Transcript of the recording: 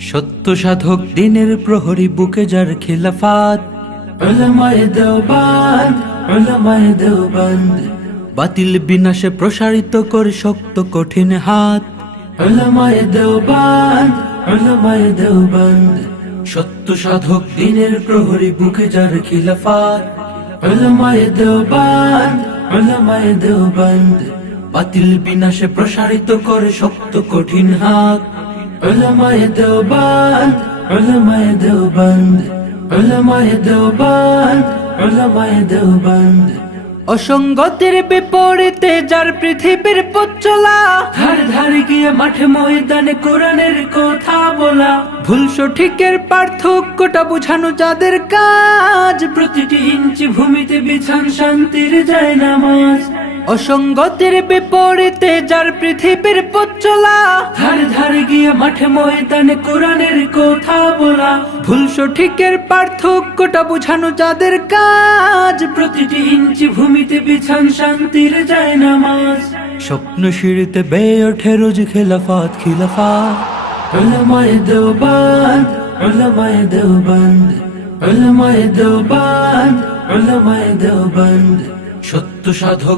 সত্য সাধক দিনের প্রহরী বুকে যার খিলাফাত বাতিল বিনাশে প্রসারিত করে শক্ত কঠিন হাত। সত্য সাধক দিনের প্রহরী বুকে যার খিলাফাত বাতিল বিনাশে প্রসারিত করে শক্ত কঠিন হাত। দেওবান্দ উলামায়ে দেওবান্দ উলামায়ে দেওবান্দ অসঙ্গতির বিপরীতে যার পৃথিবীর পথ চলা ধার ধারে গিয়ে মাঠে ময়দানে কোরআনের কথা বলা। ভুল সঠিকের পার্থক্যটা বোঝানো যাদের কাজ। প্রতিটি ইঞ্চি ভূমিতে বিছান শান্তির যায় নামাজ। অসঙ্গতির বিপরীতে যার পৃথিবীর পথ চলা, ধার ধারে গিয়ে মাঠে ময়দানে কোরআনের কথা বলা। ভুল সঠিকের পার্থক্যটা বোঝানো যাদের কাজ, প্রতিটি ইঞ্চি ভূমিতে বিছান শান্তির যায় নামাজ। স্বপ্ন সিঁড়িতে বেয়ে ওঠে রোজ খেলাফাত, খিলাফাত। উলামায়ে দেওবান্দ উলামায়ে দেওবান্দ উলামায়ে দেওবান্দ উলামায়ে দেওবান্দ। সত্য সাধক